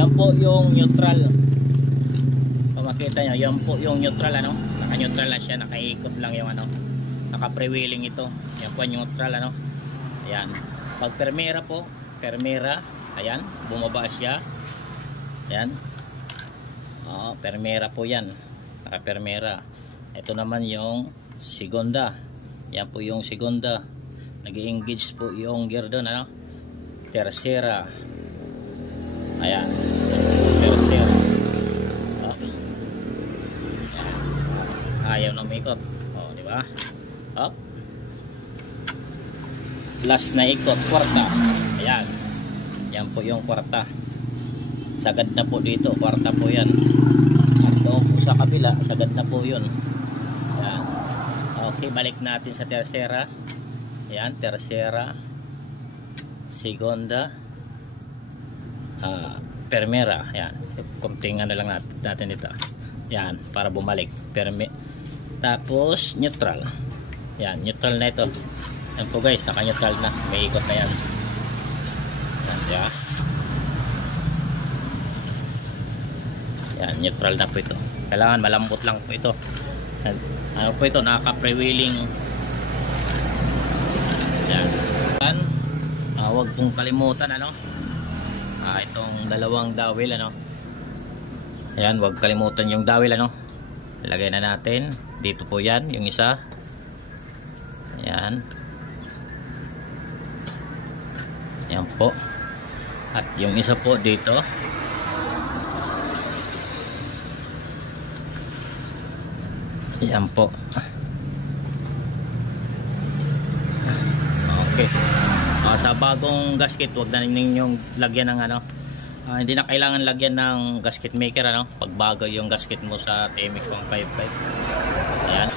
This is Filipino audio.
Yan po yung neutral. Kung makita nyo, yan po yung neutral, ano, naka-neutral lang siya, nakaikot lang yung ano, naka-freewheeling ito. Yan po yung neutral, ano. Ayan. Pag permera po, permera, ayan, bumaba siya. Ayan. Permera po yan, naka-permera. Ito naman yung segunda. Yan po yung segunda. Nag-engage po yung gear doon, ano. Tercera. Ayan. Tercera. Oops. Ayaw na umikot. O, di ba? Up. Last na ikot, kwarta. Ayan. Yan po yung kwarta. Sagad na po dito, kwarta po yan. At doon po sa kabila, sagad na po yun. Ayan. Okay, balik natin sa tercera. Ayan, tercera. Segunda. Permera. Ayan. Kumtingan na lang natin ito. Ayan, para bumalik. Tapos, neutral. Ayan, neutral na ito. Ayan po guys, naka-neutral na. May ikot na yan. Ayan, yeah. Ayan, neutral na po ito. Kailangan malambot lang po ito. Ano po ito, nakaka-freewheeling. Ayan. Huwag pong kalimutan, ano, itong dalawang dowel, ano. Ayan, huwag kalimutan yung dowel, ano. Ilagay na natin. Dito po yan, yung isa. Ayan. Ayan po. At yung isa po dito. Ayan po. Okay. Sa bagong gasket, wag na ninyong lagyan ng ano, hindi na kailangan lagyan ng gasket maker, ano, pag bago yung gasket mo sa TMX 155. Ayan.